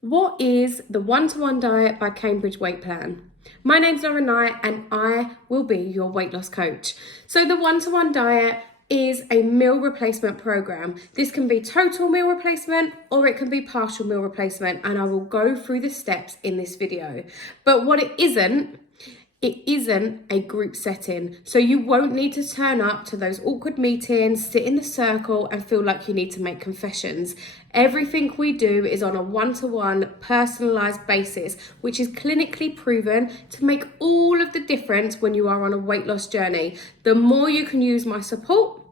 What is the One-to-One Diet by Cambridge Weight Plan? My name's Lauren Knight and I will be your weight loss coach. So the One-to-One Diet is a meal replacement program. This can be total meal replacement or it can be partial meal replacement, and I will go through the steps in this video. But what it isn't a group setting. So you won't need to turn up to those awkward meetings, sit in the circle and feel like you need to make confessions. Everything we do is on a one-to-one personalized basis, which is clinically proven to make all of the difference when you are on a weight loss journey. The more you can use my support,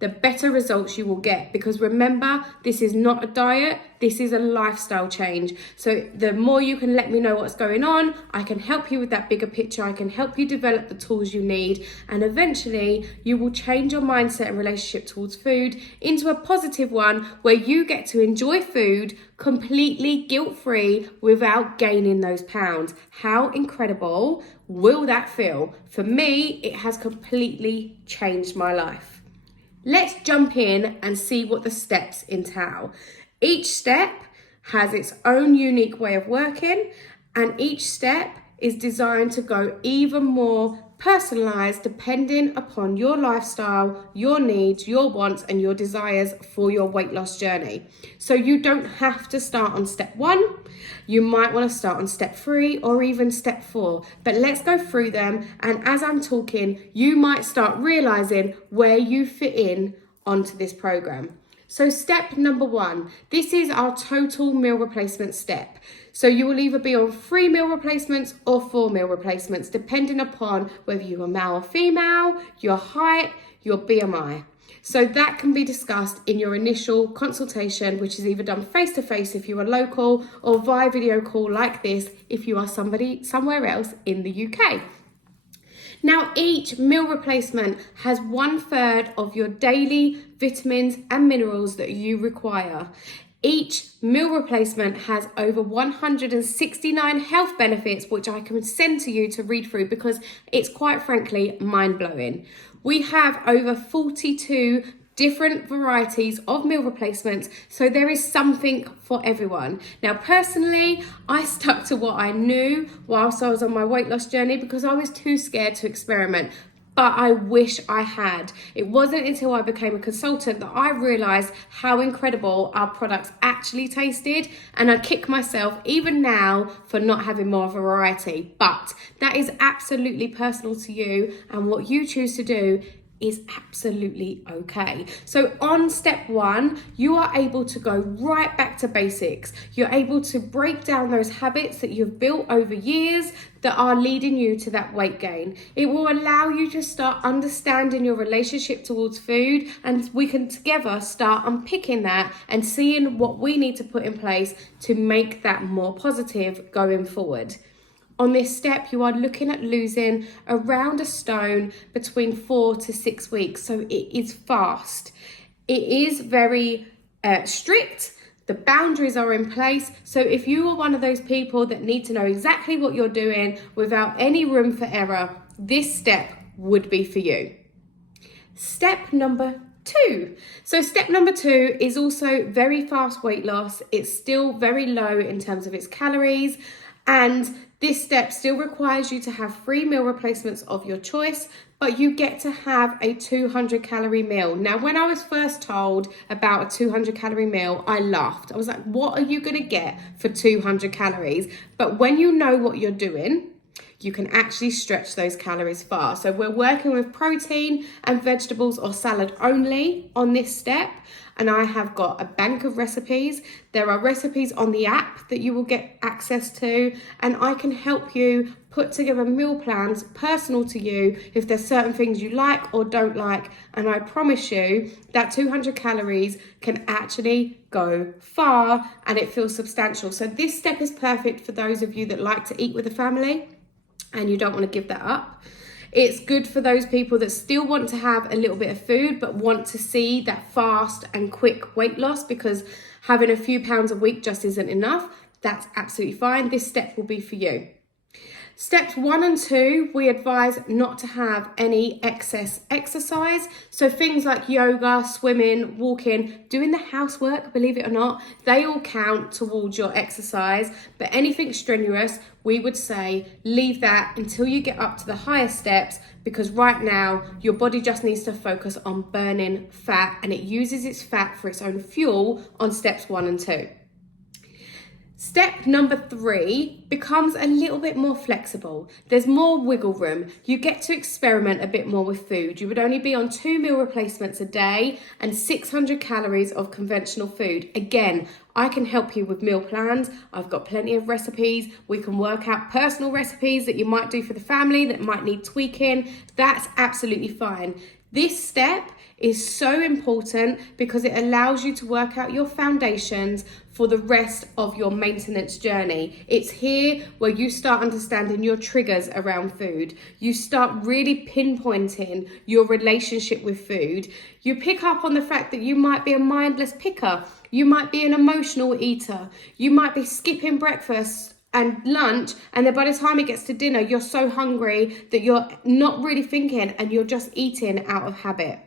the better results you will get, because remember, this is not a diet, this is a lifestyle change. So the more you can let me know what's going on, I can help you with that bigger picture, I can help you develop the tools you need, and eventually you will change your mindset and relationship towards food into a positive one where you get to enjoy food completely guilt-free without gaining those pounds. How incredible will that feel? For me, it has completely changed my life. Let's jump in and see what the steps entail. Each step has its own unique way of working, and each step is designed to go even more personalized depending upon your lifestyle, your needs, your wants, and your desires for your weight loss journey. So you don't have to start on step 1. You might want to start on step 3 or even step 4, but let's go through them. And as I'm talking, you might start realizing where you fit in onto this program. So step number 1, this is our total meal replacement step. So you will either be on 3 meal replacements or 4 meal replacements, depending upon whether you are male or female, your height, your BMI. So that can be discussed in your initial consultation, which is either done face-to-face if you are local or via video call like this if you are somebody somewhere else in the UK. Now, each meal replacement has 1/3 of your daily vitamins and minerals that you require. Each meal replacement has over 169 health benefits, which I can send to you to read through because it's quite frankly mind-blowing. We have over 42 different varieties of meal replacements, so there is something for everyone. Now, personally, I stuck to what I knew whilst I was on my weight loss journey because I was too scared to experiment. But I wish I had. It wasn't until I became a consultant that I realized how incredible our products actually tasted, and I kick myself even now for not having more variety. But that is absolutely personal to you, and what you choose to do is absolutely okay. So on step 1, you are able to go right back to basics. You're able to break down those habits that you've built over years that are leading you to that weight gain. It will allow you to start understanding your relationship towards food, and we can together start unpicking that and seeing what we need to put in place to make that more positive going forward. On this step, you are looking at losing around a stone between 4 to 6 weeks. So it is fast. It is very strict. The boundaries are in place. So if you are one of those people that need to know exactly what you're doing without any room for error, this step would be for you. Step number 2. So step number 2 is also very fast weight loss. It's still very low in terms of its calories, and this step still requires you to have 3 meal replacements of your choice, but you get to have a 200 calorie meal. Now, when I was first told about a 200 calorie meal, I laughed. I was like, what are you going to get for 200 calories? But when you know what you're doing, you can actually stretch those calories far. So we're working with protein and vegetables or salad only on this step. And I have got a bank of recipes. There are recipes on the app that you will get access to, and I can help you put together meal plans personal to you if there's certain things you like or don't like. And I promise you that 200 calories can actually go far and it feels substantial. So this step is perfect for those of you that like to eat with a family and you don't want to give that up. It's good for those people that still want to have a little bit of food but want to see that fast and quick weight loss, because having a few pounds a week just isn't enough. That's absolutely fine. This step will be for you. Steps 1 and 2, we advise not to have any excess exercise. So things like yoga, swimming, walking, doing the housework, believe it or not, they all count towards your exercise. But anything strenuous, we would say leave that until you get up to the higher steps, because right now your body just needs to focus on burning fat, and it uses its fat for its own fuel on steps 1 and 2. Step number 3 becomes a little bit more flexible. There's more wiggle room. You get to experiment a bit more with food. You would only be on 2 meal replacements a day and 600 calories of conventional food. Again, I can help you with meal plans. I've got plenty of recipes. We can work out personal recipes that you might do for the family that might need tweaking. That's absolutely fine. This step is so important because it allows you to work out your foundations for the rest of your maintenance journey. It's here where you start understanding your triggers around food. You start really pinpointing your relationship with food. You pick up on the fact that you might be a mindless picker. You might be an emotional eater. You might be skipping breakfast and lunch, and then by the time it gets to dinner, you're so hungry that you're not really thinking and you're just eating out of habit.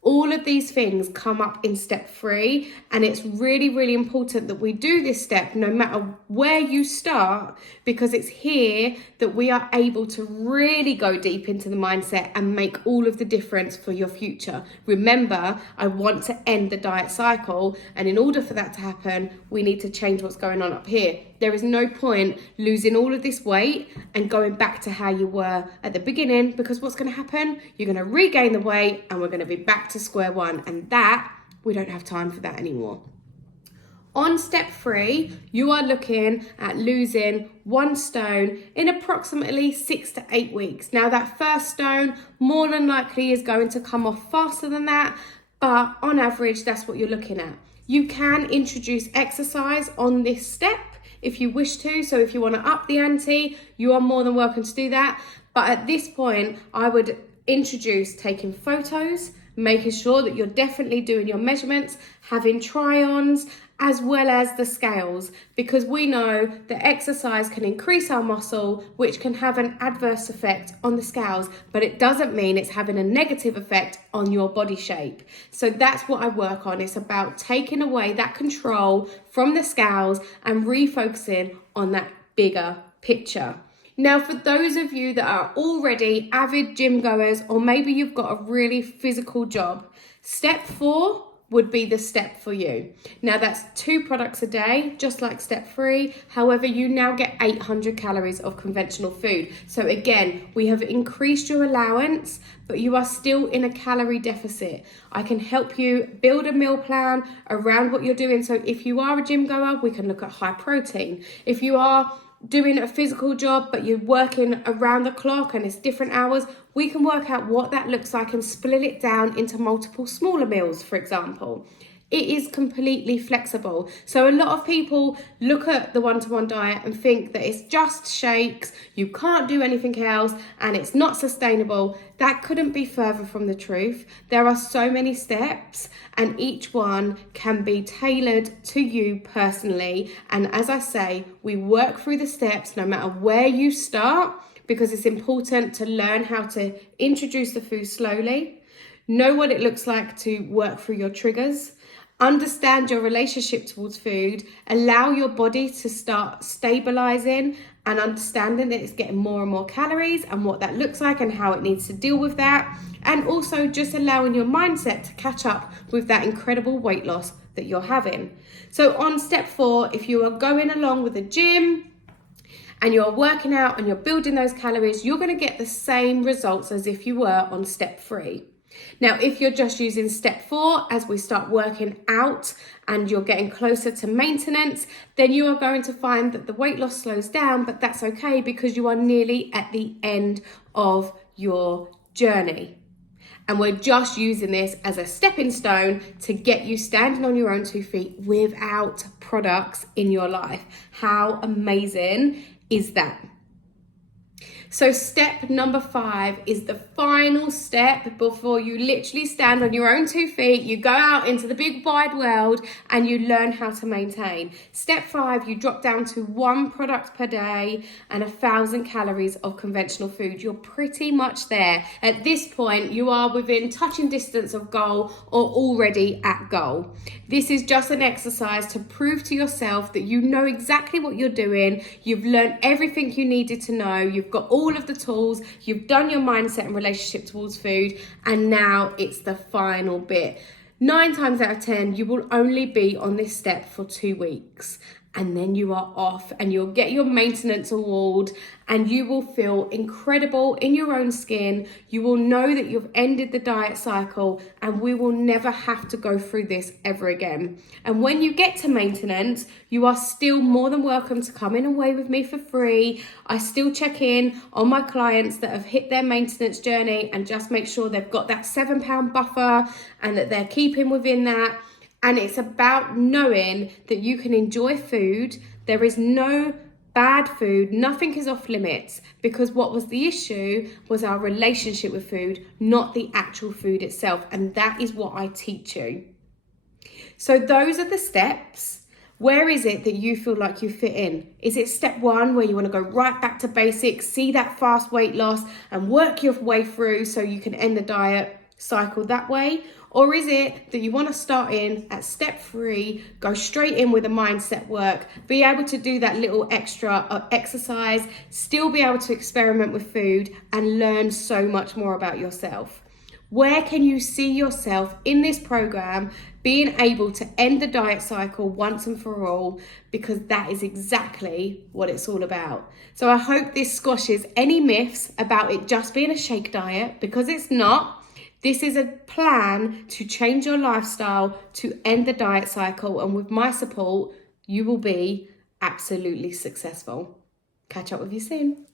All of these things come up in step 3, and it's really, really important that we do this step no matter where you start, because it's here that we are able to really go deep into the mindset and make all of the difference for your future. Remember, I want to end the diet cycle, and in order for that to happen, we need to change what's going on up here. There is no point losing all of this weight and going back to how you were at the beginning, because what's going to happen? You're going to regain the weight and we're going to be back to square one, and that, we don't have time for that anymore. On step 3, you are looking at losing 1 stone in approximately 6 to 8 weeks. Now that first stone more than likely is going to come off faster than that, but on average, that's what you're looking at. You can introduce exercise on this step if you wish to. So if you want to up the ante, you are more than welcome to do that. But at this point, I would introduce taking photos, making sure that you're definitely doing your measurements, having try-ons, as well as the scales, because we know that exercise can increase our muscle, which can have an adverse effect on the scales, but it doesn't mean it's having a negative effect on your body shape. So that's what I work on. It's about taking away that control from the scales and refocusing on that bigger picture. Now, for those of you that are already avid gym goers, or maybe you've got a really physical job, step 4 would be the step for you. Now that's 2 products a day, just like step 3. However, you now get 800 calories of conventional food. So again, we have increased your allowance, but you are still in a calorie deficit. I can help you build a meal plan around what you're doing. So if you are a gym goer, we can look at high protein. If you are doing a physical job but you're working around the clock and it's different hours, we can work out what that looks like and split it down into multiple smaller meals, for example. It is completely flexible. So a lot of people look at the one-to-one diet and think that it's just shakes, you can't do anything else, and it's not sustainable. That couldn't be further from the truth. There are so many steps, and each one can be tailored to you personally. And as I say, we work through the steps no matter where you start, because it's important to learn how to introduce the food slowly, know what it looks like to work through your triggers, understand your relationship towards food, allow your body to start stabilizing and understanding that it's getting more and more calories and what that looks like and how it needs to deal with that. And also just allowing your mindset to catch up with that incredible weight loss that you're having. So on step 4, if you are going along with the gym and you're working out and you're building those calories, you're going to get the same results as if you were on step 3. Now, if you're just using step 4 as we start working out and you're getting closer to maintenance, then you are going to find that the weight loss slows down, but that's okay because you are nearly at the end of your journey. And we're just using this as a stepping stone to get you standing on your own 2 feet without products in your life. How amazing is that? So step number 5 is the final step before you literally stand on your own 2 feet, you go out into the big wide world and you learn how to maintain. Step 5, you drop down to 1 product per day and 1,000 calories of conventional food. You're pretty much there. At this point, you are within touching distance of goal or already at goal. This is just an exercise to prove to yourself that you know exactly what you're doing. You've learned everything you needed to know. You've got all of the tools. You've done your mindset and relationship towards food. And now it's the final bit. 9 times out of 10, you will only be on this step for 2 weeks. And then you are off and you'll get your maintenance award and you will feel incredible in your own skin. You will know that you've ended the diet cycle and we will never have to go through this ever again. And when you get to maintenance, you are still more than welcome to come in and weigh with me for free. I still check in on my clients that have hit their maintenance journey and just make sure they've got that 7-pound buffer and that they're keeping within that. And it's about knowing that you can enjoy food. There is no bad food. Nothing is off limits, because what was the issue was our relationship with food, not the actual food itself. And that is what I teach you. So those are the steps. Where is it that you feel like you fit in? Is it step 1 where you want to go right back to basics, see that fast weight loss and work your way through so you can end the diet cycle that way? Or is it that you want to start in at step 3, go straight in with the mindset work, be able to do that little extra exercise, still be able to experiment with food and learn so much more about yourself? Where can you see yourself in this program being able to end the diet cycle once and for all? Because that is exactly what it's all about. So I hope this squashes any myths about it just being a shake diet, because it's not. This is a plan to change your lifestyle, to end the diet cycle. And with my support, you will be absolutely successful. Catch up with you soon.